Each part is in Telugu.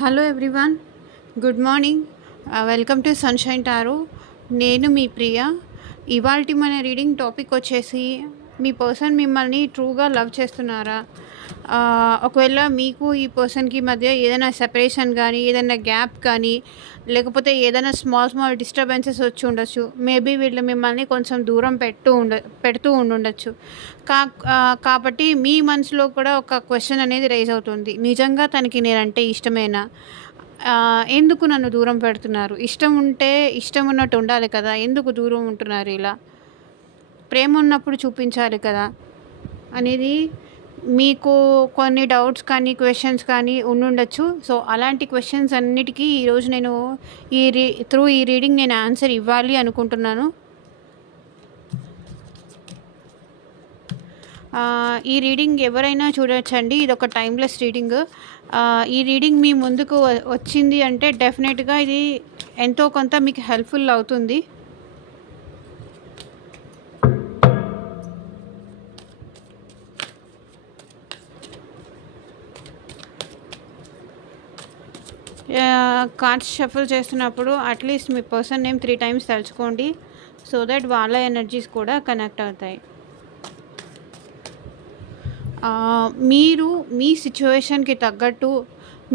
Hello everyone, good morning. Welcome to sunshine tarot. నేను మీ ప్రియ. ఇవాల్టి మన రీడింగ్ టాపిక్ వచ్చేసి, మీ పర్సన్ మిమ్మల్ని ట్రూగా లవ్ చేస్తున్నారా? ఒకవేళ మీకు ఈ పర్సన్కి మధ్య ఏదైనా సెపరేషన్ కానీ, ఏదైనా గ్యాప్ కానీ, లేకపోతే ఏదైనా స్మాల్ స్మాల్ డిస్టర్బెన్సెస్ వచ్చి ఉండొచ్చు. మేబీ వీళ్ళు మిమ్మల్ని కొంచెం దూరం పెడుతూ ఉండుండొచ్చు. కాబట్టి మీ మనసులో కూడా ఒక క్వశ్చన్ అనేది రైజ్ అవుతుంది. నిజంగా తనకి నేనంటే ఇష్టమేనా? ఎందుకు నన్ను దూరం పెడుతున్నారు? ఇష్టం ఉంటే ఇష్టం ఉన్నట్టు ఉండాలి కదా, ఎందుకు దూరం ఉంటున్నారు ఇలా? ప్రేమ ఉన్నప్పుడు చూపించాలి కదా అనేది మీకు కొన్ని డౌట్స్ కానీ, క్వశ్చన్స్ కానీ ఉండుండొచ్చు. సో అలాంటి క్వశ్చన్స్ అన్నిటికీ ఈరోజు నేను ఈ రీడింగ్ నేను ఆన్సర్ ఇవ్వాలి అనుకుంటున్నాను. ఈ రీడింగ్ ఎవరైనా చూడొచ్చండి. ఇది ఒక టైమ్లెస్ రీడింగ్. ఈ రీడింగ్ మీ ముందుకు వచ్చింది అంటే డెఫినెట్గా ఇది ఎంతో కొంత మీకు హెల్ప్ఫుల్ అవుతుంది. కార్డ్స్ షఫుల్ చేస్తున్నప్పుడు అట్లీస్ట్ మీ పర్సన్ నేమ్ 3 times తలుచుకోండి. సో దట్ వాళ్ళ ఎనర్జీస్ కూడా కనెక్ట్ అవుతాయి. మీరు మీ సిచ్యువేషన్కి తగ్గట్టు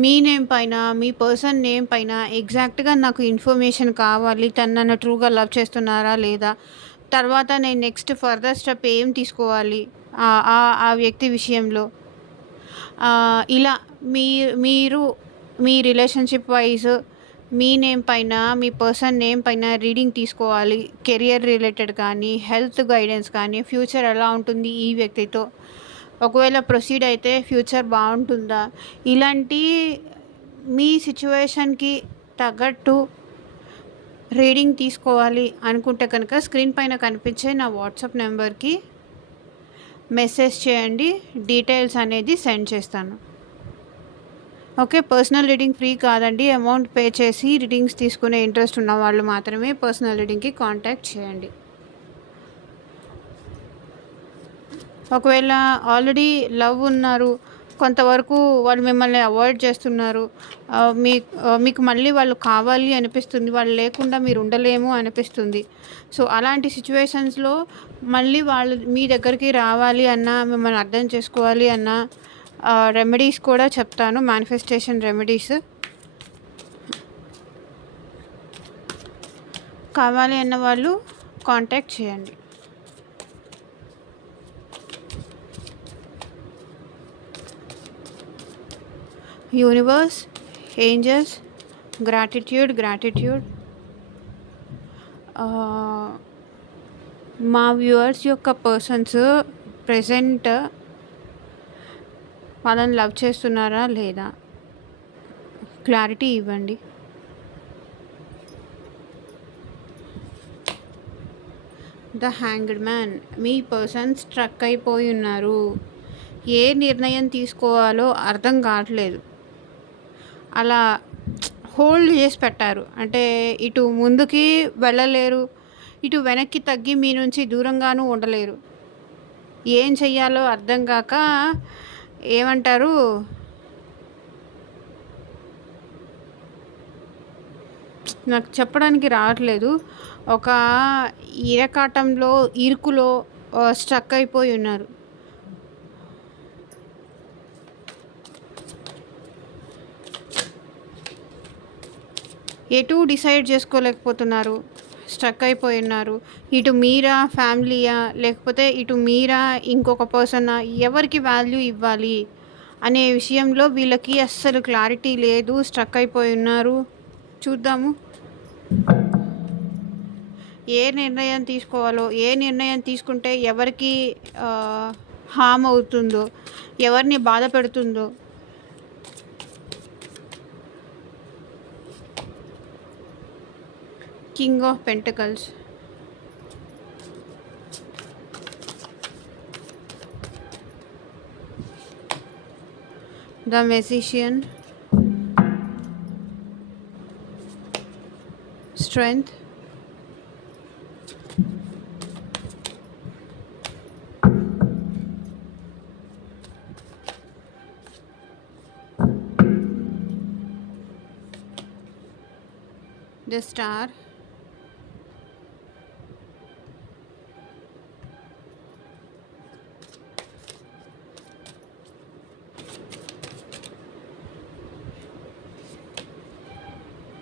మీ నేమ్ పైన, మీ పర్సన్ నేమ్ పైన ఎగ్జాక్ట్గా నాకు ఇన్ఫర్మేషన్ కావాలి. తను నన్ను ట్రూగా లవ్ చేస్తున్నారా లేదా, తర్వాత నేను నెక్స్ట్ ఫర్దర్ స్టెప్ ఏం తీసుకోవాలి ఆ వ్యక్తి విషయంలో, ఇలా మీరు మీ రిలేషన్షిప్ వైజ్ మీ నేమ్ పైన, మీ పర్సన్ నేమ్ పైన రీడింగ్ తీసుకోవాలి. కెరియర్ రిలేటెడ్ కానీ, హెల్త్ గైడెన్స్ కానీ, ఫ్యూచర్ ఎలా ఉంటుంది ఈ వ్యక్తితో, ఒకవేళ ప్రొసీడ్ అయితే ఫ్యూచర్ బాగుంటుందా, ఇలాంటి మీ సిచ్యువేషన్కి తగ్గట్టు రీడింగ్ తీసుకోవాలి అనుకుంటే కనుక స్క్రీన్ పైన కనిపించే నా వాట్సాప్ నెంబర్కి మెసేజ్ చేయండి. డీటెయిల్స్ అనేది సెండ్ చేస్తాను. ఓకే, పర్సనల్ రీడింగ్ ఫ్రీ కాదండి. అమౌంట్ పే చేసి రీడింగ్స్ తీసుకునే ఇంట్రెస్ట్ ఉన్న వాళ్ళు మాత్రమే పర్సనల్ రీడింగ్కి కాంటాక్ట్ చేయండి. ఒకవేళ ఆల్రెడీ లవ్ ఉన్నారు, కొంతవరకు వాళ్ళు మిమ్మల్ని అవాయిడ్ చేస్తున్నారు, మీకు మళ్ళీ వాళ్ళు కావాలి అనిపిస్తుంది, వాళ్ళు లేకుండా మీరు ఉండలేము అనిపిస్తుంది. సో అలాంటి సిచ్యువేషన్స్లో మళ్ళీ వాళ్ళు మీ దగ్గరికి రావాలి అన్నా, మిమ్మల్ని అర్థం చేసుకోవాలి అన్నా రెమెడీస్ కూడా చెప్తాను. మేనిఫెస్టేషన్ రెమెడీస్ కావాలి అన్న వాళ్ళు కాంటాక్ట్ చేయండి. Universe, angels, gratitude. మా వ్యూవర్స్ యొక్క పర్సన్స్ ప్రెజెంట్ వాళ్ళని లవ్ చేస్తున్నారా లేదా క్లారిటీ ఇవ్వండి. The hanged man. Me person struck అయిపోయి ఉన్నారు. ఏ నిర్ణయం తీసుకోవాలో అర్థం కావట్లేదు. అలా హోల్డ్ చేసి పెట్టారు. అంటే ఇటు ముందుకి వెళ్ళలేరు, ఇటు వెనక్కి తగ్గి మీ నుంచి దూరంగానూ ఉండలేరు. ఏం చెయ్యాలో అర్థం కాక ఏమంటారు, నాకు చెప్పడానికి రావట్లేదు. ఒక ఇరకాటంలో, ఇరుకులో స్ట్రక్ అయిపోయి ఉన్నారు. ఎటు డిసైడ్ చేసుకోలేకపోతున్నారు, స్ట్రక్ అయిపోయి ఉన్నారు. ఇటు మీరా, ఫ్యామిలీయా, లేకపోతే ఇటు మీరా, ఇంకొక పర్సనా, ఎవరికి వాల్యూ ఇవ్వాలి అనే విషయంలో వీళ్ళకి అస్సలు క్లారిటీ లేదు. స్ట్రక్ అయిపోయి ఉన్నారు. చూద్దాము ఏ నిర్ణయం తీసుకోవాలో, ఏ నిర్ణయం తీసుకుంటే ఎవరికి హామ్ అవుతుందో, ఎవరిని బాధ పెడుతుందో. King of pentacles, the magician, strength, The Star,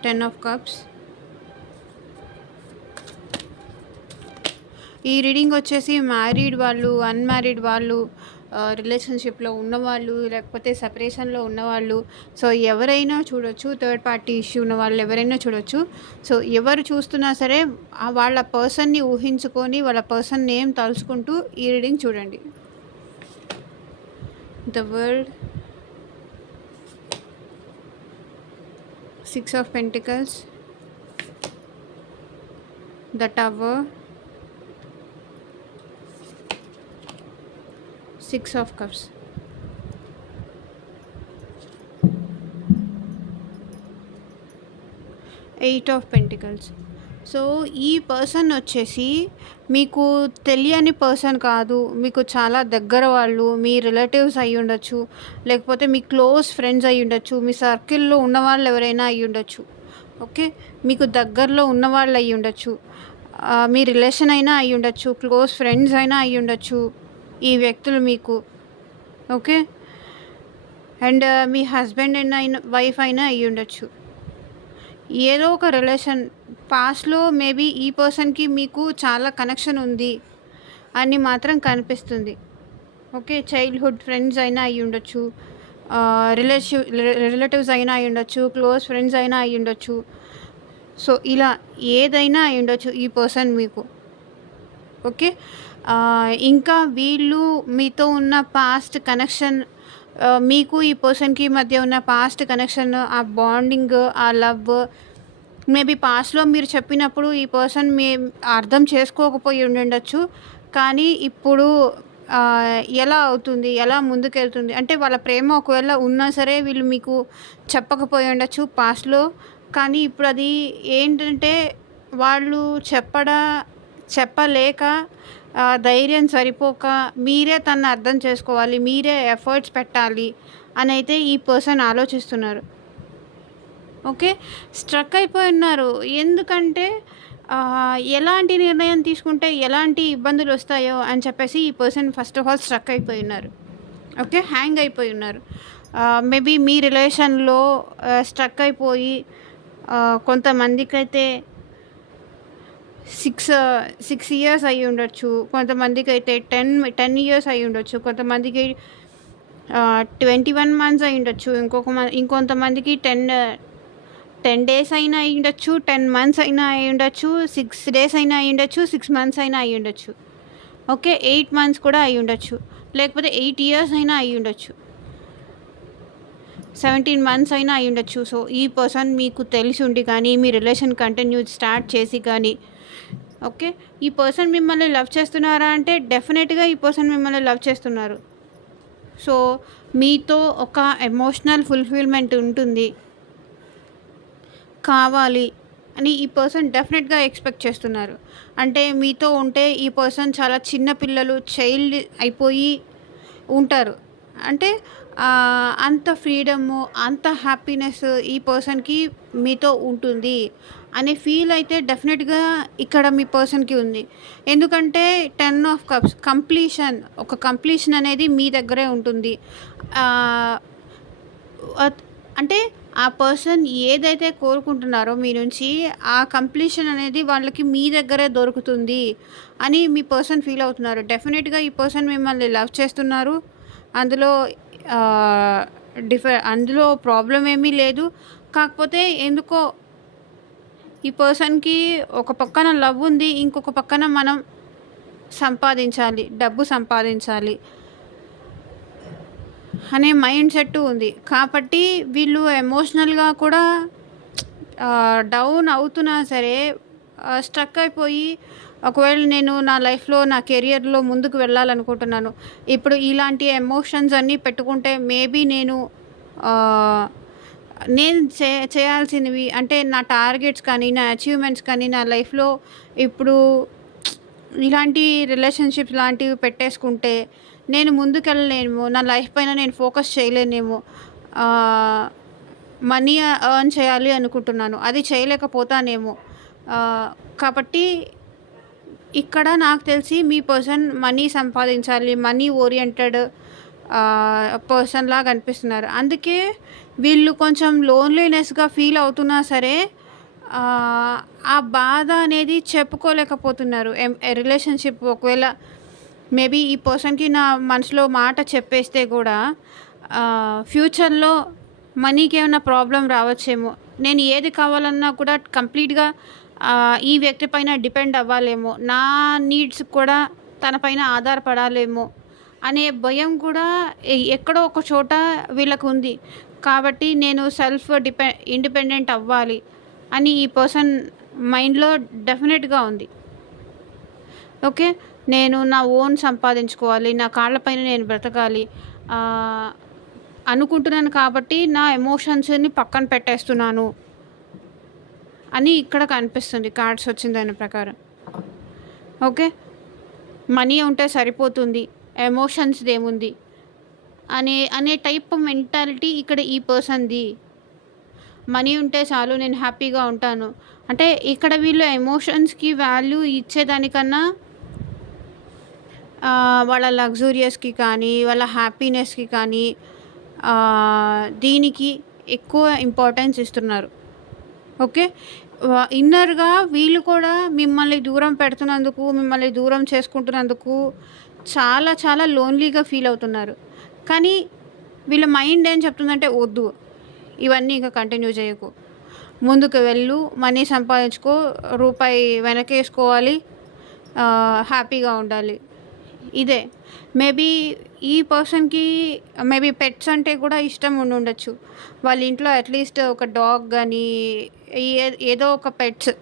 10 of Cups. ఈ రీడింగ్ వచ్చేసి మ్యారీడ్ వాళ్ళు, అన్‌మ్యారీడ్ వాళ్ళు, రిలేషన్‌షిప్‌లో ఉన్నవాళ్ళు, లేకపోతే సెపరేషన్‌లో ఉన్నవాళ్ళు, సో ఎవరైనా చూడొచ్చు. థర్డ్ పార్టీ ఇష్యూ ఉన్న వాళ్ళు ఎవరైనా చూడొచ్చు. సో ఎవరు చూస్తున్నా సరే వాళ్ళ పర్సన్‌ని ఊహించుకొని, వాళ్ళ పర్సన్ నేమ్ తలుచుకుంటూ ఈ రీడింగ్ చూడండి. The world, 6 of Pentacles, the Tower, 6 of Cups. Eight of Pentacles. So ఈ పర్సన్ వచ్చేసి మీకు తెలియని పర్సన్ కాదు, మీకు చాలా దగ్గర వాళ్ళు, మీ రిలేటివ్స్ అయి ఉండొచ్చు, లేకపోతే మీ క్లోజ్ ఫ్రెండ్స్ అయి ఉండొచ్చు, మీ సర్కిల్లో ఉన్నవాళ్ళు ఎవరైనా అయి ఉండొచ్చు. ఓకే, మీకు దగ్గరలో ఉన్నవాళ్ళు అయి ఉండొచ్చు, మీ రిలేషన్ అయినా అయి ఉండొచ్చు, క్లోజ్ ఫ్రెండ్స్ అయినా అయి ఉండొచ్చు ఈ వ్యక్తులు మీకు. ఓకే, అండ్ మీ హస్బెండ్ అయినా వైఫ్ అయినా అయి ఉండొచ్చు. ఏదో ఒక రిలేషన్ పాస్ట్లో మేబీ ఈ పర్సన్కి మీకు చాలా కనెక్షన్ ఉంది అని మాత్రం కనిపిస్తుంది. ఓకే, చైల్డ్హుడ్ ఫ్రెండ్స్ అయినా అయి ఉండొచ్చు, రిలేటివ్స్ అయినా అయి ఉండొచ్చు, క్లోజ్ ఫ్రెండ్స్ అయినా అయి ఉండొచ్చు. సో ఇలా ఏదైనా అయి ఉండొచ్చు ఈ పర్సన్ మీకు. ఓకే, ఇంకా వీళ్ళు మీతో ఉన్న పాస్ట్ కనెక్షన్, మీకు ఈ పర్సన్కి మధ్య ఉన్న పాస్ట్ కనెక్షన్, ఆ బాండింగ్, ఆ లవ్ మేబీ పాస్ట్లో మీరు చెప్పినప్పుడు ఈ పర్సన్ అర్థం చేసుకోకపోయి ఉండొచ్చు. కానీ ఇప్పుడు ఎలా అవుతుంది, ఎలా ముందుకెళ్తుంది అంటే వాళ్ళ ప్రేమ ఒకవేళ ఉన్నా సరే వీళ్ళు మీకు చెప్పకపోయి ఉండొచ్చు పాస్ట్లో. కానీ ఇప్పుడు అది ఏంటంటే వాళ్ళు చెప్పలేక, ధైర్యం సరిపోక, మీరే తనని అర్థం చేసుకోవాలి, మీరే ఎఫర్ట్స్ పెట్టాలి అని అయితే ఈ పర్సన్ ఆలోచిస్తున్నారు. ఓకే, స్ట్రక్ అయిపోయి ఉన్నారు. ఎందుకంటే ఎలాంటి నిర్ణయం తీసుకుంటే ఎలాంటి ఇబ్బందులు వస్తాయో అని చెప్పేసి ఈ person first of all struck అయిపోయి ఉన్నారు. ఓకే, హ్యాంగ్ అయిపోయి ఉన్నారు. మేబీ మీ రిలేషన్లో స్ట్రక్ అయిపోయి, కొంతమందికి అయితే 6 ఇయర్స్ అయ్యి ఉండొచ్చు, కొంతమందికి అయితే 10 ఇయర్స్ అయ్యి ఉండొచ్చు, కొంతమందికి 21 months అయ్యి ఉండొచ్చు, ఇంకొంతమందికి 10 days అయినా అయ్యి ఉండొచ్చు, 10 months అయినా అయ్యి ఉండొచ్చు, 6 days అయినా అయ్యి ఉండొచ్చు, 6 months అయినా అయ్యి ఉండొచ్చు. ఓకే, 8 months కూడా అయ్యి ఉండొచ్చు, లేకపోతే 8 years అయినా అయ్యి ఉండొచ్చు, 17 months అయినా అయ్యి ఉండొచ్చు. సో ఈ పర్సన్ మీకు తెలిసి ఉండి కానీ, మీ రిలేషన్ కంటిన్యూ స్టార్ట్ చేసి కానీ, ఓకే, ఈ పర్సన్ మిమ్మల్ని లవ్ చేస్తున్నారా అంటే డెఫినెట్గా ఈ పర్సన్ మిమ్మల్ని లవ్ చేస్తున్నారు. సో మీతో ఒక ఎమోషనల్ ఫుల్ఫిల్మెంట్ ఉంటుంది, కావాలి అని ఈ పర్సన్ డెఫినెట్గా ఎక్స్పెక్ట్ చేస్తున్నారు. అంటే మీతో ఉంటే ఈ పర్సన్ చాలా చిన్న పిల్లలు, చైల్డ్ అయిపోయి ఉంటారు. అంటే అంత ఫ్రీడము, అంత హ్యాపీనెస్ ఈ పర్సన్కి మీతో ఉంటుంది అనే ఫీల్ అయితే డెఫినెట్గా ఇక్కడ మీ పర్సన్కి ఉంది. ఎందుకంటే 10 of Cups ఒక కంప్లీషన్ అనేది మీ దగ్గరే ఉంటుంది. అంటే ఆ పర్సన్ ఏదైతే కోరుకుంటున్నారో మీ నుంచి, ఆ కంప్లీషన్ అనేది వాళ్ళకి మీ దగ్గరే దొరుకుతుంది అని మీ పర్సన్ ఫీల్ అవుతున్నారు. డెఫినెట్గా ఈ పర్సన్ మిమ్మల్ని లవ్ చేస్తున్నారు. అందులో అందులో ప్రాబ్లం ఏమీ లేదు. కాకపోతే ఎందుకో ఈ పర్సన్కి ఒక పక్కన లవ్ ఉంది, ఇంకొక పక్కన మనం సంపాదించాలి, డబ్బు సంపాదించాలి అనే మైండ్ సెట్ ఉంది. కాబట్టి వీళ్ళు ఎమోషనల్గా కూడా డౌన్ అవుతున్నా సరే, స్ట్రక్ అయిపోయి, ఒకవేళ నేను నా లైఫ్లో, నా కెరియర్లో ముందుకు వెళ్ళాలనుకుంటున్నాను, ఇప్పుడు ఇలాంటి ఎమోషన్స్ అన్నీ పెట్టుకుంటే మేబీ నేను చేయాల్సినవి అంటే నా టార్గెట్స్ కానీ, నా అచీవ్మెంట్స్ కానీ, నా లైఫ్లో ఇప్పుడు ఇలాంటి రిలేషన్షిప్స్ లాంటివి పెట్టేసుకుంటే నేను ముందుకెళ్ళలేనేమో, నా లైఫ్ పైన నేను ఫోకస్ చేయలేనేమో, మనీ ఎర్న్ చేయాలి అనుకుంటున్నాను. అది చేయలేకపోతానేమో. కాబట్టి ఇక్కడ నాకు తెలిసి మీ పర్సన్ మనీ సంపాదించాలి, మనీ ఓరియెంటెడ్ పర్సన్ లాగా అనిపిస్తున్నారు. అందుకే వీళ్ళు కొంచెం లోన్లీనెస్గా ఫీల్ అవుతున్నా సరే ఆ బాధ అనేది చెప్పుకోలేకపోతున్నారు. రిలేషన్షిప్ ఒకవేళ మేబీ ఈ పర్సన్కి నా మనసులో మాట చెప్పేస్తే కూడా ఫ్యూచర్లో మనీకి ఏమైనా ప్రాబ్లం రావచ్చేమో, నేను ఏది కావాలన్నా కూడా కంప్లీట్గా ఈ వ్యక్తి పైన డిపెండ్ అవ్వాలేమో, నా నీడ్స్ కూడా తన పైన ఆధారపడాలేమో అనే భయం కూడా ఎక్కడో ఒక చోట వీళ్ళకు ఉంది. కాబట్టి నేను ఇండిపెండెంట్ అవ్వాలి అని ఈ పర్సన్ మైండ్లో డెఫినెట్గా ఉంది. ఓకే, నేను నా ఓన్ సంపాదించుకోవాలి, నా కాళ్ళపైన నేను బ్రతకాలి అనుకుంటున్నాను. కాబట్టి నా ఎమోషన్స్ని పక్కన పెట్టేస్తున్నాను అని ఇక్కడ కనిపిస్తుంది కార్డ్స్ వచ్చిన దాని ప్రకారం. ఓకే, మనీ ఉంటే సరిపోతుంది, ఎమోషన్స్ది ఏముంది అనే టైప్ మెంటాలిటీ ఇక్కడ ఈ పర్సన్ది. మనీ ఉంటే చాలు, నేను హ్యాపీగా ఉంటాను అంటే ఇక్కడ వీళ్ళు ఎమోషన్స్కి వాల్యూ ఇచ్చేదానికన్నా వాళ్ళ లగ్జూరియస్కి కానీ వాళ్ళ హ్యాపీనెస్కి కానీ దీనికి ఎక్కువ ఇంపార్టెన్స్ ఇస్తున్నారు. ఓకే, ఇన్నర్గా వీళ్ళు కూడా మిమ్మల్ని దూరం పెడుతున్నందుకు, మిమ్మల్ని దూరం చేసుకుంటున్నందుకు చాలా చాలా లోన్లీగా ఫీల్ అవుతున్నారు. కానీ వీళ్ళ మైండ్ ఏం చెప్తుందంటే, వద్దు ఇవన్నీ ఇంకా కంటిన్యూ చేయకు, ముందుకు వెళ్ళు, మనీ సంపాదించుకో, రూపాయి వెనకేసుకోవాలి, హ్యాపీగా ఉండాలి. ఇదే మేబీ ఈ పర్సన్కి మేబీ పెట్స్ అంటే కూడా ఇష్టం ఉండొచ్చు. వాళ్ళ ఇంట్లో అట్లీస్ట్ ఒక డాగ్ కానీ ఏదో ఒక పెట్స్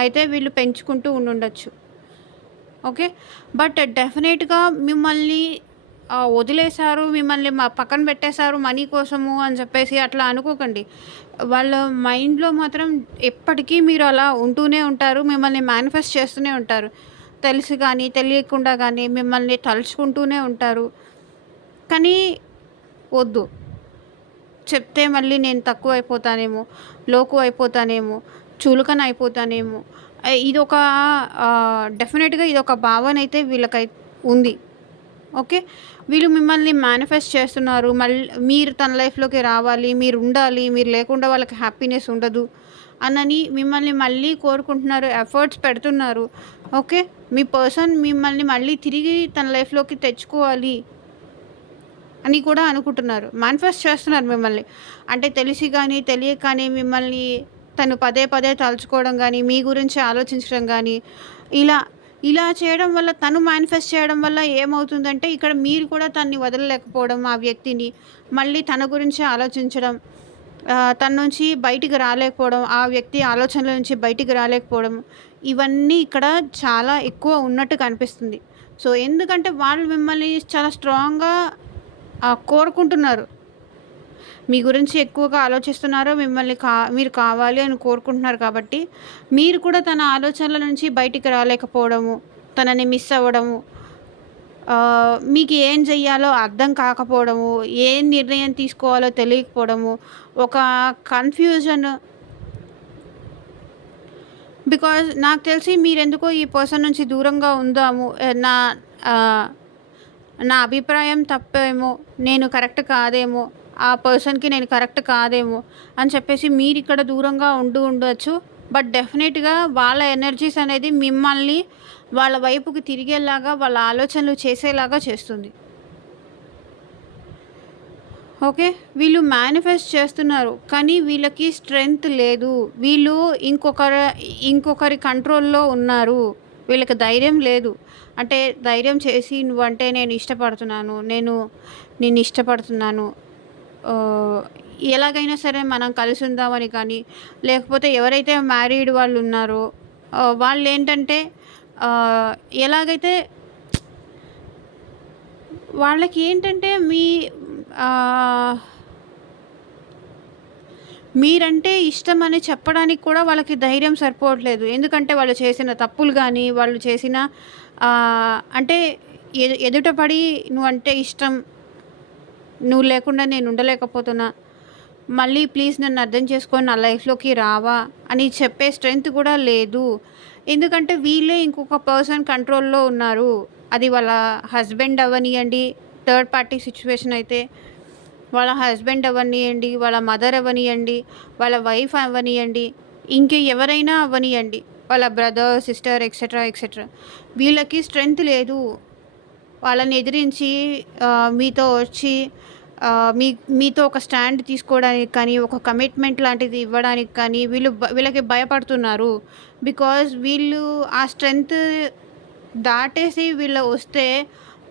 అయితే వీళ్ళు పెంచుకుంటూ ఉండొచ్చు. ఓకే, బట్ డెఫినెట్గా మిమ్మల్ని వదిలేశారు, మిమ్మల్ని పక్కన పెట్టేశారు మనీ కోసము అని చెప్పేసి అట్లా అనుకోకండి. వాళ్ళ మైండ్లో మాత్రం ఎప్పటికీ మీరు అలా ఉంటూనే ఉంటారు, మిమ్మల్ని మేనిఫెస్ట్ చేస్తూనే ఉంటారు. తెలిసి కానీ తెలియకుండా కానీ మిమ్మల్ని తలుచుకుంటూనే ఉంటారు. కానీ వద్దు, చెప్తే మళ్ళీ నేను తక్కువ అయిపోతానేమో, లోకు అయిపోతానేమో, చులకన అయిపోతానేమో, ఇదొక డెఫినెట్గా ఇదొక భావన అయితే వీళ్ళకై ఉంది. ఓకే, వీళ్ళు మిమ్మల్ని మేనిఫెస్ట్ చేస్తున్నారు, మళ్ళీ మీరు తన లైఫ్లోకి రావాలి, మీరు ఉండాలి, మీరు లేకుండా వాళ్ళకి హ్యాపీనెస్ ఉండదు అనని మిమ్మల్ని మళ్ళీ కోరుకుంటున్నారు, ఎఫర్ట్స్ పెడుతున్నారు. ఓకే, మీ పర్సన్ మిమ్మల్ని మళ్ళీ తిరిగి తన లైఫ్లోకి తెచ్చుకోవాలి అని కూడా అనుకుంటున్నారు, మేనిఫెస్ట్ చేస్తున్నారు మిమ్మల్ని. అంటే తెలిసి కానీ తెలియక కానీ మిమ్మల్ని తను పదే పదే తలుచుకోవడం కానీ, మీ గురించి ఆలోచించడం కానీ, ఇలా చేయడం వల్ల, తను మేనిఫెస్ట్ చేయడం వల్ల ఏమవుతుందంటే ఇక్కడ మీరు కూడా తన్ని వదలలేకపోవడం, ఆ వ్యక్తిని మళ్ళీ తన గురించి ఆలోచించడం, తన నుంచి బయటికి రాలేకపోవడం, ఆ వ్యక్తి ఆలోచనల నుంచి బయటికి రాలేకపోవడం, ఇవన్నీ ఇక్కడ చాలా ఎక్కువ ఉన్నట్టు కనిపిస్తుంది. సో ఎందుకంటే వాళ్ళు మిమ్మల్ని చాలా స్ట్రాంగ్గా కోరుకుంటున్నారు, మీ గురించి ఎక్కువగా ఆలోచిస్తున్నారు, మిమ్మల్ని మీరు కావాలి అని కోరుకుంటున్నారు. కాబట్టి మీరు కూడా తన ఆలోచనల నుంచి బయటికి రాలేకపోవడము, తనని మిస్ అవ్వడము, మీకు ఏం చెయ్యాలో అర్థం కాకపోవడము, ఏం నిర్ణయం తీసుకోవాలో తెలియకపోవడము, ఒక కన్ఫ్యూజన్. బికాజ్ నాకు తెలిసి మీరెందుకో ఈ పర్సన్ నుంచి దూరంగా ఉందాము, నా నా అభిప్రాయం తప్పేమో, నేను కరెక్ట్ కాదేమో, ఆ పర్సన్కి నేను కరెక్ట్ కాదేమో అని చెప్పేసి మీరు ఇక్కడ దూరంగా ఉండొచ్చు. బట్ డెఫినెట్గా వాళ్ళ ఎనర్జీస్ అనేది మిమ్మల్ని వాళ్ళ వైపుకి తిరిగేలాగా, వాళ్ళ ఆలోచనలు చేసేలాగా చేస్తుంది. ఓకే, వీళ్ళు మేనిఫెస్ట్ చేస్తున్నారు కానీ వీళ్ళకి స్ట్రెంగ్త్ లేదు, వీళ్ళు ఇంకొకరి కంట్రోల్లో ఉన్నారు, వీళ్ళకి ధైర్యం లేదు. అంటే ధైర్యం చేసి నువ్వంటే నేను ఇష్టపడుతున్నాను, నేను ఇష్టపడుతున్నాను, ఎలాగైనా సరే మనం కలిసి ఉందామని కానీ, లేకపోతే ఎవరైతే మ్యారీడ్ వాళ్ళు ఉన్నారో వాళ్ళు ఏంటంటే ఎలాగైతే వాళ్ళకి ఏంటంటే మీరంటే ఇష్టం అని చెప్పడానికి కూడా వాళ్ళకి ధైర్యం సరిపోవట్లేదు. ఎందుకంటే వాళ్ళు చేసిన తప్పులు కానీ, వాళ్ళు చేసిన అంటే ఎదుటపడి నువ్వంటే ఇష్టం, నువ్వు లేకుండా నేను ఉండలేకపోతున్నా, మళ్ళీ ప్లీజ్ నన్ను అర్థం చేసుకొని నా లైఫ్‌లోకి రావా అని చెప్పే స్ట్రెంత్ కూడా లేదు. ఎందుకంటే వీళ్ళే ఇంకొక పర్సన్ కంట్రోల్‌లో ఉన్నారు. అది వాళ్ళ హస్బెండ్ అవ్వనియండి, థర్డ్ పార్టీ సిట్యుయేషన్ అయితే వాళ్ళ హస్బెండ్ అవ్వనియండి, వాళ్ళ మదర్ అవ్వనియండి, వాళ్ళ వైఫ్ అవ్వనియండి, ఇంక ఎవరైనా అవ్వనియండి. వాళ్ళ బ్రదర్, సిస్టర్ ఎక్సెట్రా, ఎక్సెట్రా. వీళ్ళకి స్ట్రెంత్ లేదు. వాళ్ళని ఎదిరించి మీతో వచ్చి మీతో ఒక స్టాండ్ తీసుకోవడానికి కానీ, ఒక కమిట్మెంట్ లాంటిది ఇవ్వడానికి కానీ వీళ్ళకి భయపడుతున్నారు. బికాజ్ వీళ్ళు ఆ స్ట్రెంత్ దాటేసి వీళ్ళు వస్తే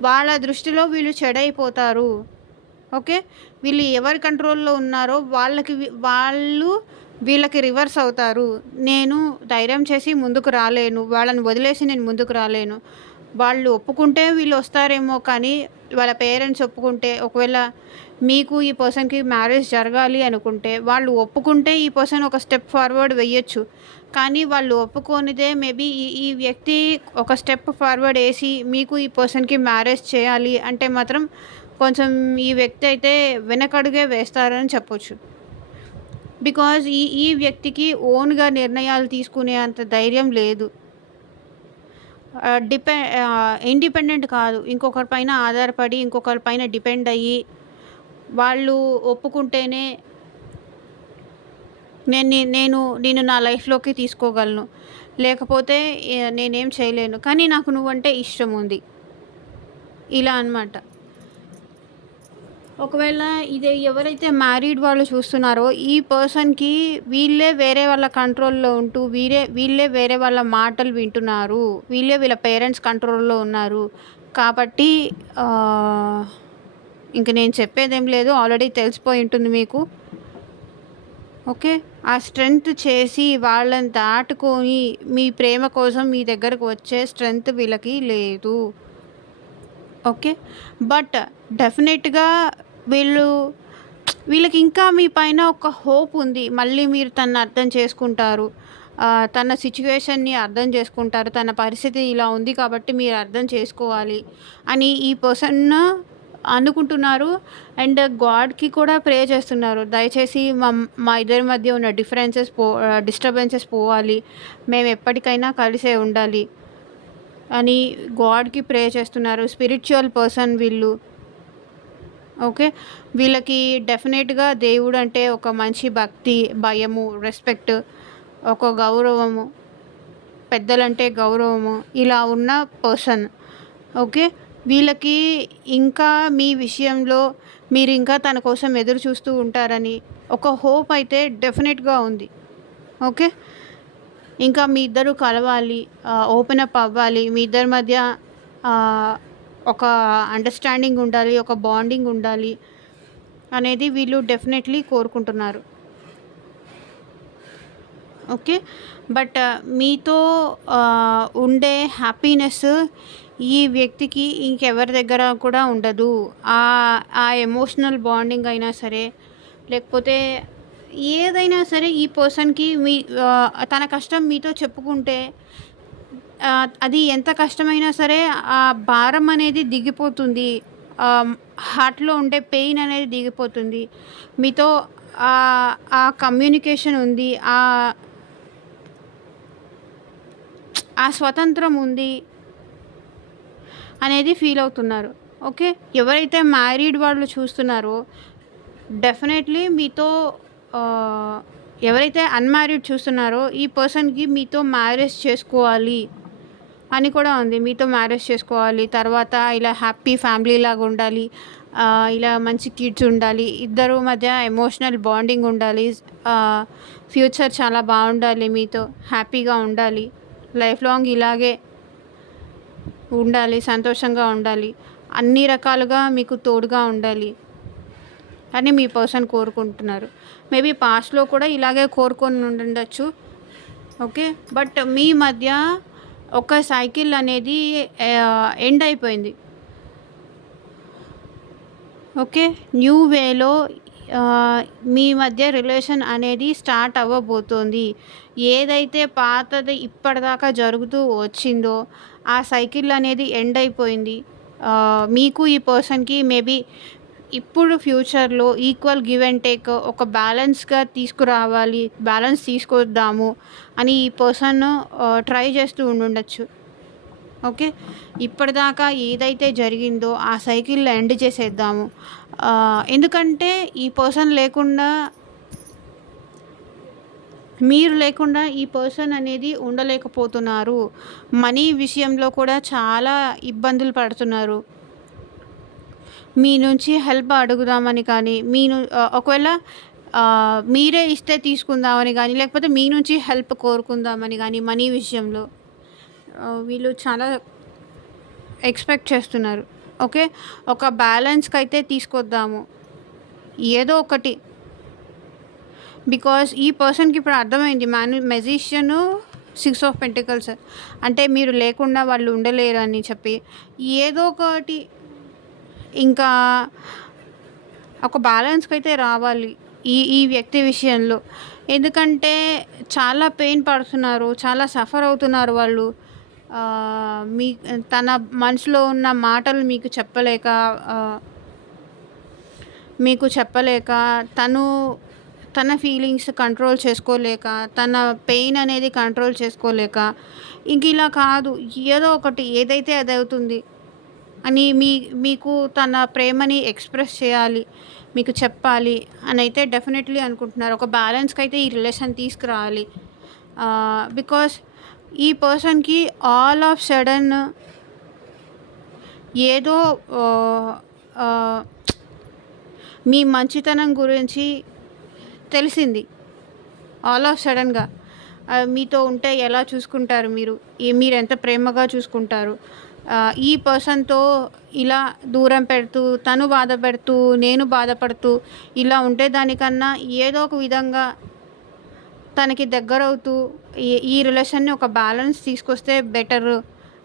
వాళ్ళ దృష్టిలో వీళ్ళు చెడైపోతారు. ఓకే. వీళ్ళు ఎవరి కంట్రోల్‌లో ఉన్నారో వాళ్ళు వీళ్ళకి రివర్స్ అవుతారు. నేను ధైర్యం చేసి ముందుకు రాలేను. వాళ్ళని వదిలేసి నేను ముందుకు రాలేను. వాళ్ళు ఒప్పుకుంటే వీళ్ళు వస్తారేమో కానీ, వాళ్ళ పేరెంట్స్ ఒప్పుకుంటే, ఒకవేళ మీకు ఈ పర్సన్‌కి మ్యారేజ్ జరగాలి అనుకుంటే, వాళ్ళు ఒప్పుకుంటే ఈ పర్సన్ ఒక స్టెప్ ఫార్వర్డ్ వెయ్యొచ్చు. కానీ వాళ్ళు ఒప్పుకోనిదే మేబీ ఈ ఈ వ్యక్తి ఒక స్టెప్ ఫార్వర్డ్ ఏసి, మీకు ఈ పర్సన్‌కి మ్యారేజ్ చేయాలి అంటే మాత్రం కొంచెం ఈ వ్యక్తి అయితే వెనకడుగే వేస్తారని చెప్పొచ్చు. బికాజ్ ఈ వ్యక్తికి ఓన్‌గా నిర్ణయాలు తీసుకునే అంత ధైర్యం లేదు. ఇండిపెండెంట్ కాదు. ఇంకొకరి పైన ఆధారపడి, ఇంకొకరి పైన డిపెండ్ అయ్యి, వాళ్ళు ఒప్పుకుంటేనే నేను నా లైఫ్‌లోకి తీసుకోగలను. లేకపోతే నేనేం చేయలేను. కానీ నాకు నువ్వంటే ఇష్టం ఉంది. ఇలా అనమాట. ఒకవేళ ఇది ఎవరైతే మ్యారీడ్ వాళ్ళు చూస్తున్నారో, ఈ పర్సన్‌కి వీళ్ళే వేరే వాళ్ళ కంట్రోల్‌లో ఉంటూ, వీళ్ళే వేరే వాళ్ళ మాటలు వింటున్నారు. వీళ్ళే వీళ్ళ పేరెంట్స్ కంట్రోల్‌లో ఉన్నారు. కాబట్టి ఇంక నేను చెప్పేదేం లేదు. ఆల్రెడీ తెలిసిపోయి ఉంటుంది మీకు. ఓకే. ఆ స్ట్రెంత్ చేసి వాళ్ళని దాటుకొని మీ ప్రేమ కోసం మీ దగ్గరకు వచ్చే స్ట్రెంత్ వీళ్ళకి లేదు. ఓకే. బట్ డెఫినెట్‌గా వీళ్ళకి ఇంకా మీ పైన ఒక హోప్ ఉంది. మళ్ళీ మీరు తనని అర్థం చేసుకుంటారు. తన సిట్యుయేషన్‌ని అర్థం చేసుకుంటారు. తన పరిస్థితి ఇలా ఉంది కాబట్టి మీరు అర్థం చేసుకోవాలి అని ఈ పర్సన్ అనుకుంటున్నారు. అండ్ గాడ్‌కి కూడా ప్రే చేస్తున్నారు. దయచేసి మా ఇద్దరి మధ్య ఉన్న డిస్టర్బెన్సెస్ పోవాలి. మేము ఎప్పటికైనా కలిసే ఉండాలి అని గాడ్‌కి ప్రే చేస్తున్నారు. స్పిరిచువల్ పర్సన్ వీళ్ళు. ఓకే. వీళ్ళకి డెఫినెట్‌గా దేవుడు అంటే ఒక మంచి భక్తి, భయము, రెస్పెక్ట్, ఒక గౌరవము, పెద్దలంటే గౌరవము ఇలా ఉన్న పర్సన్. ఓకే. వీళ్ళకి ఇంకా మీ విషయంలో మీరు ఇంకా తన కోసం ఎదురు చూస్తూ ఉంటారని ఒక హోప్ అయితే డెఫినెట్‌గా ఉంది. ఓకే. ఇంకా మీ ఇద్దరు కలవాలి, ఓపెన్ అప్ అవ్వాలి. మీ ఇద్దరి మధ్య ఒక అండర్‌స్టాండింగ్ ఉండాలి, ఒక బాండింగ్ ఉండాలి అనేది వీళ్ళు డెఫినెట్‌లీ కోరుకుంటున్నారు. ఓకే. బట్ మీతో ఉండే హ్యాపీనెస్ ఈ వ్యక్తికి ఇంకెవరి దగ్గర కూడా ఉండదు. ఆ ఎమోషనల్ బాండింగ్ అయినా సరే, లేకపోతే ఏదైనా సరే ఈ పర్సన్‌కి తన కష్టం మీతో చెప్పుకుంటే అది ఎంత కష్టమైనా సరే ఆ భారం అనేది దిగిపోతుంది. హార్ట్‌లో ఉండే పెయిన్ అనేది దిగిపోతుంది. మీతో ఆ కమ్యూనికేషన్ ఉంది. ఆ స్వతంత్రం ఉంది అనేది ఫీల్ అవుతున్నారు. ఓకే. ఎవరైతే మ్యారీడ్ వాళ్ళు చూస్తున్నారో డెఫినెట్‌లీ మీతో ఎవరైతే అన్‌మ్యారీడ్ చూస్తున్నారో ఈ పర్సన్‌కి మీతో మ్యారేజ్ చేసుకోవాలి అని కూడా ఉంది. మీతో మ్యారేజ్ చేసుకోవాలి. తర్వాత ఇలా హ్యాపీ ఫ్యామిలీ లాగా ఉండాలి. ఇలా మంచి కిడ్స్ ఉండాలి. ఇద్దరు మధ్య ఎమోషనల్ బాండింగ్ ఉండాలి. ఫ్యూచర్ చాలా బాగుండాలి. మీతో హ్యాపీగా ఉండాలి. లైఫ్ లాంగ్ ఇలాగే ఉండాలి. సంతోషంగా ఉండాలి. అన్ని రకాలుగా మీకు తోడుగా ఉండాలి అని మీ పర్సన్ కోరుకుంటున్నారు. మేబీ పాస్ట్‌లో కూడా ఇలాగే కోరుకొని ఉండొచ్చు. ఓకే. బట్ మీ మధ్య ఒక సైకిల్ అనేది ఎండ్ అయిపోయింది. ఓకే. న్యూ వేలో మీ మధ్య రిలేషన్ అనేది స్టార్ట్ అవ్వబోతోంది. ఏదైతే పాతది ఇప్పటిదాకా జరుగుతూ వచ్చిందో ఆ సైకిల్ అనేది ఎండ్ అయిపోయింది. మీకు ఈ పర్సన్‌కి మేబీ ఇప్పుడు ఫ్యూచర్‌లో ఈక్వల్ గివ్ అండ్ టేక్ ఒక బ్యాలెన్స్‌గా తీసుకురావాలి, బ్యాలెన్స్ తీసుకొద్దాము అని ఈ పర్సన్ ట్రై చేస్తూ ఉండుండొచ్చు. ఓకే. ఇప్పటిదాకా ఏదైతే జరిగిందో ఆ సైకిల్ ఎండ్ చేసేద్దాము. ఎందుకంటే ఈ పర్సన్ లేకుండా, మీరు లేకుండా ఈ పర్సన్ అనేది ఉండలేకపోతున్నారు. మనీ విషయంలో కూడా చాలా ఇబ్బందులు పడుతున్నారు. మీ నుంచి హెల్ప్ అడుగుదామని కానీ, ఒకవేళ మీరే ఇస్తే తీసుకుందామని గానీ, లేకపోతే మీ నుంచి హెల్ప్ కోరుకుందామని గానీ మనీ విషయంలో వీళ్ళు చాలా ఎక్స్‌పెక్ట్ చేస్తున్నారు. ఓకే. ఒక బ్యాలెన్స్‌కైతే తీసుకొద్దాము. ఏదో ఒకటి. బికాజ్ ఈ పర్సన్‌కి ఇప్పుడు అర్థమైంది. మెజిషియను 6 ఆఫ్ పెంటికల్స్ అంటే మీరు లేకుండా వాళ్ళు ఉండలేరు అని చెప్పి. ఏదో ఒకటి ఇంకా ఒక బ్యాలెన్స్‌కైతే రావాలి ఈ ఈ వ్యక్తి విషయంలో. ఎందుకంటే చాలా పెయిన్ పడుతున్నారు. చాలా సఫర్ అవుతున్నారు వాళ్ళు. మీ తన మనసులో ఉన్న మాటలు ఆహ్, మీకు చెప్పలేక తను తన ఫీలింగ్స్ కంట్రోల్ చేసుకోలేక, తన పెయిన్ అనేది కంట్రోల్ చేసుకోలేక, ఇంక ఇలా కాదు ఏదో ఒకటి ఏదైతే అదవుతుంది అని మీకు తన ప్రేమని ఎక్స్‌ప్రెస్ చేయాలి, మీకు చెప్పాలి అనైతే డెఫినెట్‌లీ అనుకుంటున్నారు. ఒక బ్యాలెన్స్‌కైతే ఈ రిలేషన్ తీసుకురావాలి. బికాస్ ఈ పర్సన్‌కి ఆల్ ఆఫ్ సడన్ ఏదో ఆహ్, ఆహ్, మీ మంచితనం గురించి తెలిసింది. ఆల్ ఆఫ్ సడన్‌గా మీతో ఉంటే ఎలా చూసుకుంటారు మీరు? మీరెంత ప్రేమగా చూసుకుంటారు? ఈ పర్సన్‌తో ఇలా దూరం పెడుతూ, తను బాధపెడుతూ, నేను బాధపడుతూ ఇలా ఉంటే దానికన్నా ఏదో ఒక విధంగా తనకి దగ్గరవుతూ ఈ రిలేషన్‌ని ఒక బ్యాలెన్స్ తీసుకొస్తే బెటరు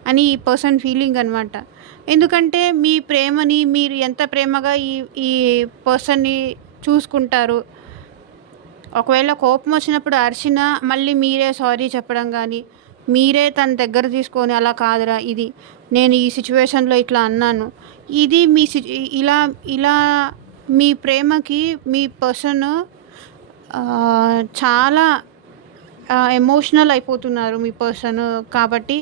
అని ఈ పర్సన్ ఫీలింగ్ అనమాట. ఎందుకంటే మీ ప్రేమని మీరు ఎంత ప్రేమగా ఈ ఈ పర్సన్‌ని చూసుకుంటారు. ఒకవేళ కోపం వచ్చినప్పుడు అరిచినా మళ్ళీ మీరే సారీ చెప్పడం గానీ, మీరే తన దగ్గర తీసుకొని అలా కాదురా ఇది, నేను ఈ సిచ్యువేషన్‌లో ఇట్లా అన్నాను. ఇది మీ ఇలా ఇలా మీ ప్రేమకి మీ పర్సన్ చాలా ఎమోషనల్ అయిపోతున్నారు మీ పర్సన్. కాబట్టి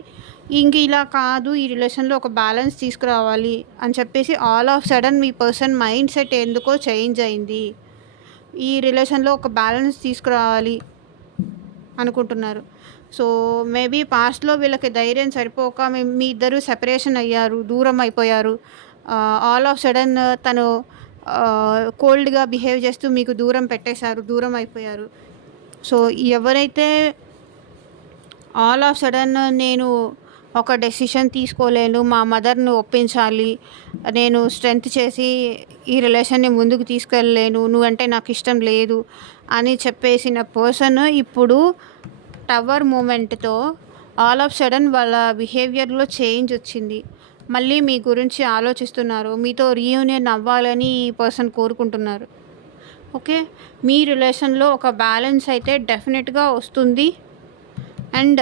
ఇంక ఇలా కాదు, ఈ రిలేషన్‌లో ఒక బ్యాలెన్స్ తీసుకురావాలి అని చెప్పేసి all of sudden me person mind set ఎందుకో చేంజ్ అయింది. ఈ రిలేషన్‌లో ఒక బ్యాలెన్స్ తీసుకురావాలి అనుకుంటున్నారు. సో, మేబీ పాస్ట్‌లో వీళ్ళకి ధైర్యం సరిపోక మీ ఇద్దరు సెపరేషన్ అయ్యారు. దూరం అయిపోయారు. ఆల్ ఆఫ్ సడన్ తను కోల్డ్‌గా బిహేవ్ చేస్తూ మీకు దూరం పెట్టేశారు. దూరం అయిపోయారు. సో, ఎవరైతే ఆల్ ఆఫ్ సడన్ నేను ఒక డెసిషన్ తీసుకోలేను, మా మదర్‌ని ఒప్పించాలి, నేను స్ట్రెంత్ చేసి ఈ రిలేషన్‌ని ముందుకు తీసుకెళ్ళలేను, నువ్వంటే నాకిష్టం లేదు అని చెప్పేసిన పర్సన్ ఇప్పుడు టవర్ మూమెంట్‌తో ఆల్ ఆఫ్ సడన్ వాళ్ళ బిహేవియర్‌లో చేంజ్ వచ్చింది. మళ్ళీ మీ గురించి ఆలోచిస్తున్నారు. మీతో రీయూనియన్ అవ్వాలని ఈ పర్సన్ కోరుకుంటున్నారు. ఓకే. మీ రిలేషన్‌లో ఒక బ్యాలెన్స్ అయితే డెఫినెట్‌గా వస్తుంది. అండ్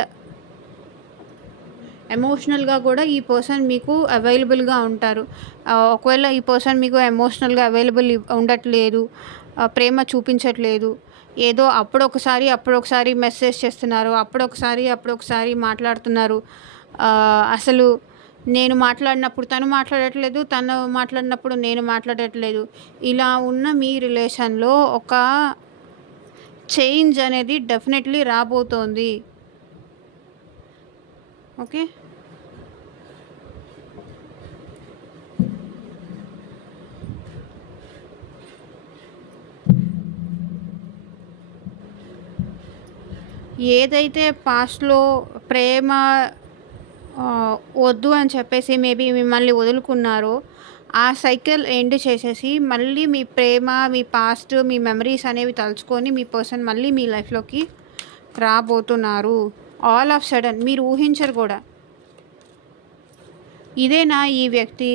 ఎమోషనల్‌గా కూడా ఈ పర్సన్ మీకు అవైలబుల్‌గా ఉంటారు. ఒకవేళ ఈ పర్సన్ మీకు ఎమోషనల్‌గా అవైలబుల్ ఉండట్లేదు, ప్రేమ చూపించట్లేదు, ఏదో అప్పుడొకసారి మెసేజ్ చేస్తున్నారు, అప్పుడొకసారి మాట్లాడుతున్నారు. అసలు నేను మాట్లాడినప్పుడు తను మాట్లాడట్లేదు, తను మాట్లాడినప్పుడు నేను మాట్లాడట్లేదు. ఇలా ఉన్న మీ రిలేషన్‌లో ఒక చేంజ్ అనేది డెఫినెట్‌లీ రాబోతోంది. ఓకే. ఏదైతే పాస్ట్‌లో ప్రేమ వద్దు అని చెప్పేసి మేబీ మిమ్మల్ని వదులుకున్నారో, ఆ సైకిల్ ఎండ్ చేసేసి మళ్ళీ మీ ప్రేమ, మీ పాస్ట్, మీ మెమరీస్ అనేవి తలుచుకొని మీ పర్సన్ మళ్ళీ మీ లైఫ్‌లోకి రాబోతున్నారు. ఆల్ ఆఫ్ సడన్ మీరు ఊహించరు కూడా. ఇదేనా ఈ వ్యక్తి?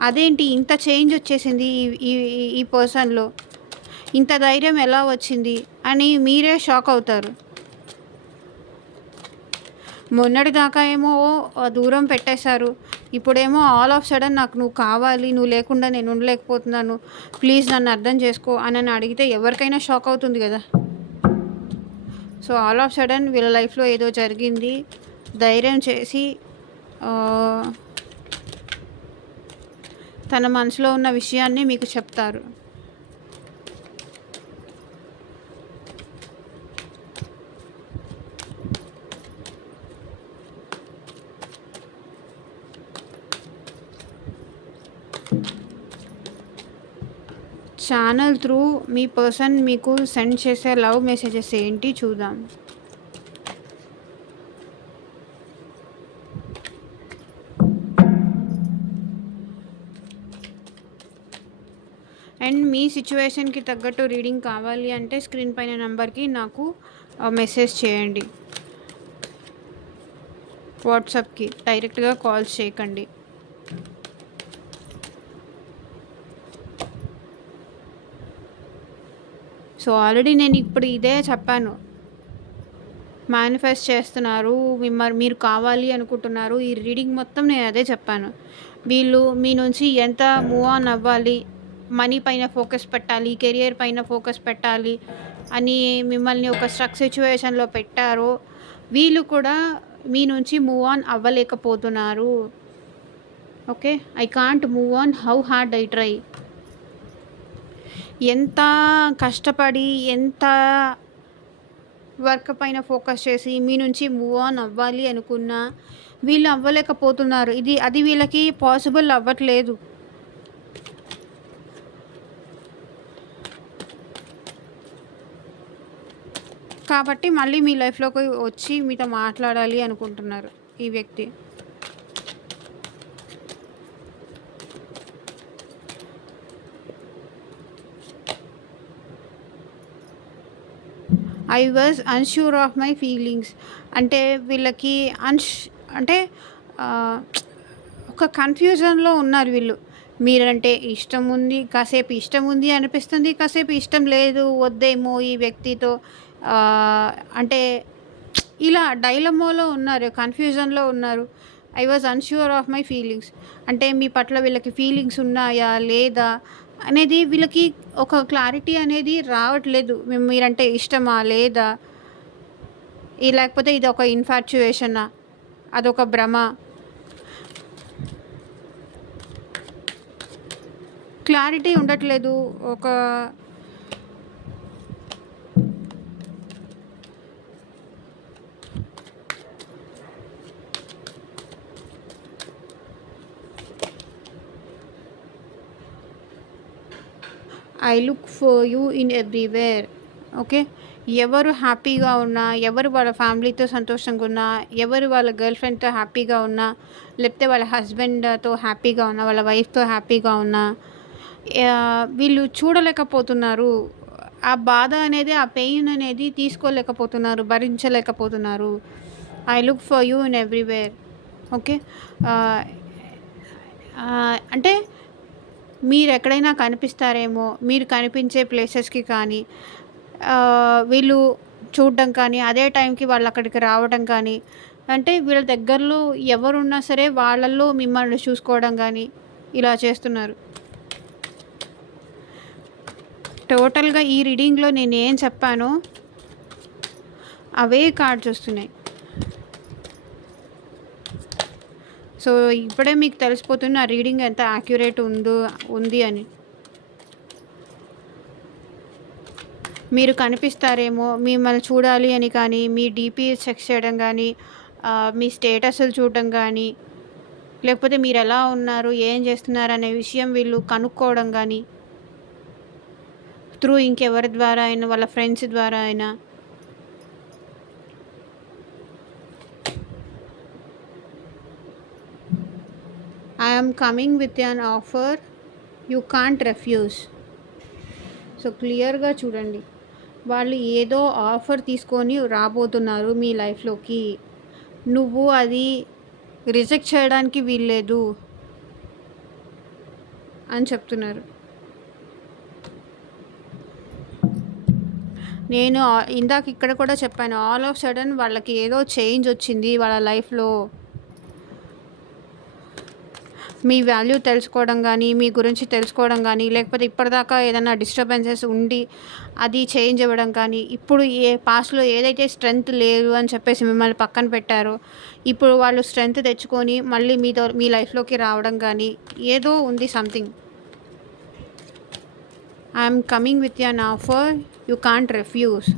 అదేంటి ఇంత చేంజ్ వచ్చేసింది ఈ ఈ ఈ పర్సన్‌లో? ఇంత ధైర్యం ఎలా వచ్చింది అని మీరే షాక్ అవుతారు. మొన్నటిదాకా ఏమో దూరం పెట్టేశారు. ఇప్పుడేమో ఆల్ ఆఫ్ సడన్ నాకు నువ్వు కావాలి, నువ్వు లేకుండా నేను ఉండలేకపోతున్నాను, ప్లీజ్ నన్ను అర్థం చేసుకో అని అడిగితే ఎవరికైనా షాక్ అవుతుంది కదా. సో ఆల్ ఆఫ్ సడన్ వీళ్ళ లైఫ్లో ఏదో జరిగింది. ధైర్యం చేసి తన మనసులో ఉన్న విషయాన్ని మీకు చెప్తారు. ఛానల్ త్రూ మీ పర్సన్ మీకు సెండ్ చేసే లవ్ మెసేజెస్ ఏంటి చూద్దాం. అండ్ మీ సిచ్యువేషన్కి తగ్గట్టు రీడింగ్ కావాలి అంటే స్క్రీన్ పైన నెంబర్కి నాకు మెసేజ్ చేయండి. వాట్సాప్కి డైరెక్ట్గా కాల్స్ చేయకండి. సో ఆల్రెడీ నేను ఇప్పుడు ఇదే చెప్పాను. మేనిఫెస్ట్ చేస్తున్నారు, మీరు కావాలి అనుకుంటున్నారు. ఈ రీడింగ్ మొత్తం నేను అదే చెప్పాను. వీళ్ళు మీ నుంచి ఎంత మూవ్ ఆన్ అవ్వాలి, మనీ పైన ఫోకస్ పెట్టాలి, కెరియర్ పైన ఫోకస్ పెట్టాలి అని మిమ్మల్ని ఒక స్ట్రక్ సిచ్యువేషన్లో పెట్టారో వీళ్ళు కూడా మీ నుంచి మూవ్ ఆన్ అవ్వలేకపోతున్నారు. Okay, I can't move on how hard I try. ఎంత కష్టపడి ఎంత వర్క్ పైన ఫోకస్ చేసి మీ నుంచి మూవ్ ఆన్ అవ్వాలి అనుకున్నా వీళ్ళు అవ్వలేకపోతున్నారు. అది వీళ్ళకి పాసిబుల్ అవ్వట్లేదు. కాబట్టి మళ్ళీ మీ లైఫ్లోకి వచ్చి మీతో మాట్లాడాలి అనుకుంటున్నారు ఈ వ్యక్తి. I was unsure of my feelings అంటే వీళ్ళకి అంటే ఒక కన్ఫ్యూజన్లో ఉన్నారు వీళ్ళు. మీరంటే ఇష్టం ఉంది, కాసేపు ఇష్టం ఉంది అనిపిస్తుంది, కాసేపు ఇష్టం లేదు, వద్దేమో ఈ వ్యక్తితో, అంటే ఇలా డైలమోలో ఉన్నారు, కన్ఫ్యూజన్లో ఉన్నారు. I was unsure of my feelings అంటే మీ పట్ల వీళ్ళకి ఫీలింగ్స్ ఉన్నాయా లేదా అనేది వీళ్ళకి ఒక క్లారిటీ అనేది రావట్లేదు. మీరంటే ఇష్టమా లేదా, లేకపోతే ఇది ఒక ఇన్ఫాచ్యుయేషనా, అదొక భ్రమ, క్లారిటీ ఉండట్లేదు. ఒక I look for you in everywhere. Okay, ఎవరు హ్యాపీగా ఉన్నా, ఎవరు వాళ్ళ ఫ్యామిలీతో సంతోషంగా ఉన్నా, ఎవరు వాళ్ళ గర్ల్ ఫ్రెండ్తో హ్యాపీగా ఉన్నా, లేకపోతే వాళ్ళ హస్బెండ్తో హ్యాపీగా ఉన్నా, వాళ్ళ వైఫ్తో హ్యాపీగా ఉన్నా, వీళ్ళు చూడలేకపోతున్నారు. ఆ బాధ అనేది, ఆ పెయిన్ అనేది తీసుకోలేకపోతున్నారు, భరించలేకపోతున్నారు. I look for you in everywhere. Okay, అంటే మీరు ఎక్కడైనా కనిపిస్తారేమో, మీరు కనిపించే ప్లేసెస్కి కానీ వీళ్ళు చూడడం కానీ, అదే టైంకి వాళ్ళు అక్కడికి రావడం కానీ, అంటే వీళ్ళ దగ్గరలో ఎవరున్నా సరే వాళ్ళల్లో మిమ్మల్ని చూసుకోవడం కానీ ఇలా చేస్తున్నారు. టోటల్గా ఈ రీడింగ్లో నేను ఏం చెప్పానో అవే కార్డ్స్ వస్తున్నాయి. సో ఇప్పుడే మీకు తెలిసిపోతుంది ఆ రీడింగ్ ఎంత యాక్యురేట్ ఉంది అని. మీరు కనిపిస్తారేమో, మిమ్మల్ని చూడాలి అని కానీ, మీ డీపీ చెక్ చేయడం కానీ, మీ స్టేటస్లు చూడడం కానీ, లేకపోతే మీరు ఎలా ఉన్నారు, ఏం చేస్తున్నారు అనే విషయం వీళ్ళు కనుక్కోవడం కానీ, త్రూ ఇంకెవరి ద్వారా అయినా, వాళ్ళ ఫ్రెండ్స్ ద్వారా అయినా. I am coming with an offer you can't refuse. So క్లియర్గా చూడండి, వాళ్ళు ఏదో ఆఫర్ తీసుకొని రాబోతున్నారు మీ లైఫ్లోకి. నువ్వు అది రిజెక్ట్ చేయడానికి వీల్లేదు అని చెప్తున్నారు. నేను ఇందాక ఇక్కడ కూడా చెప్పాను. ఆల్ ఆఫ్ సడన్ వాళ్ళకి ఏదో చేంజ్ వచ్చింది వాళ్ళ లైఫ్‌లో. మీ వాల్యూ తెలుసుకోవడం గానీ, మీ గురించి తెలుసుకోవడం గానీ, లేకపోతే ఇప్పటిదాకా ఏదైనా డిస్టర్బెన్సెస్ ఉండి, అది చేంజ్ అవ్వడం కానీ, ఇప్పుడు పాస్ట్‌లో ఏదైతే స్ట్రెంత్ లేదు అని చెప్పేసి మిమ్మల్ని పక్కన పెట్టారో, ఇప్పుడు వాళ్ళు స్ట్రెంత్ తెచ్చుకొని మళ్ళీ మీ లైఫ్‌లోకి రావడం గానీ, ఏదో ఉంది something. I'm coming with an offer you can't refuse.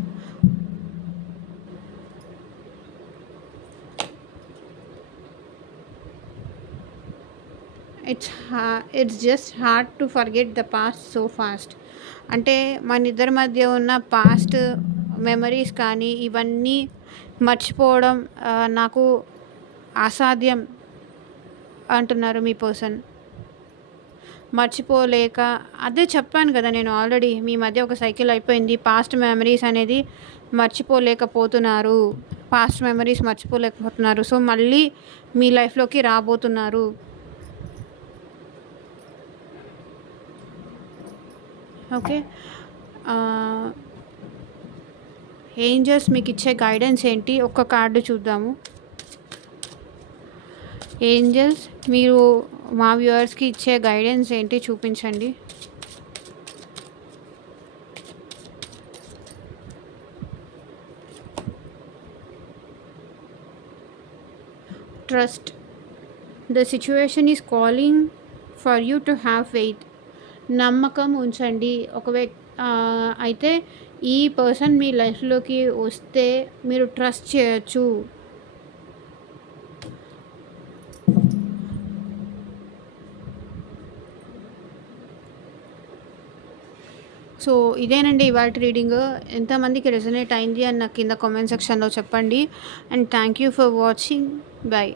It's just hard to forget the past so fast. అంటే మన ఇద్దరి మధ్య ఉన్న పాస్ట్ మెమరీస్ కానీ ఇవన్నీ మర్చిపోవడం నాకు అసాధ్యం అంటున్నారు మీ పర్సన్. మర్చిపోలేక అదే చెప్పాను కదా నేను ఆల్రెడీ, మీ మధ్య ఒక సైకిల్ అయిపోయింది. పాస్ట్ మెమరీస్ అనేది మర్చిపోలేకపోతున్నారు. పాస్ట్ మెమరీస్ మర్చిపోలేకపోతున్నారు. సో మళ్ళీ మీ లైఫ్లోకి రాబోతున్నారు. ఓకే. ఏంజల్స్ మీకు ఇచ్చే గైడెన్స్ ఏంటి? ఒక్క కార్డు చూద్దాము. ఏంజల్స్ మీరు మా వ్యూవర్స్కి ఇచ్చే గైడెన్స్ ఏంటి చూపించండి. Trust. The situation is calling for you to have faith. నమ్మకం ఉంచండి. అయితే ఈ పర్సన్ మీ లైఫ్లోకి వస్తే మీరు ట్రస్ట్ చేయొచ్చు. సో ఇదేనండి ఇవాల్టి రీడింగ్. ఎంతమందికి రెజొనేట్ అయింది అని నాకు కింద కామెంట్ సెక్షన్లో చెప్పండి. And thank you for watching. By.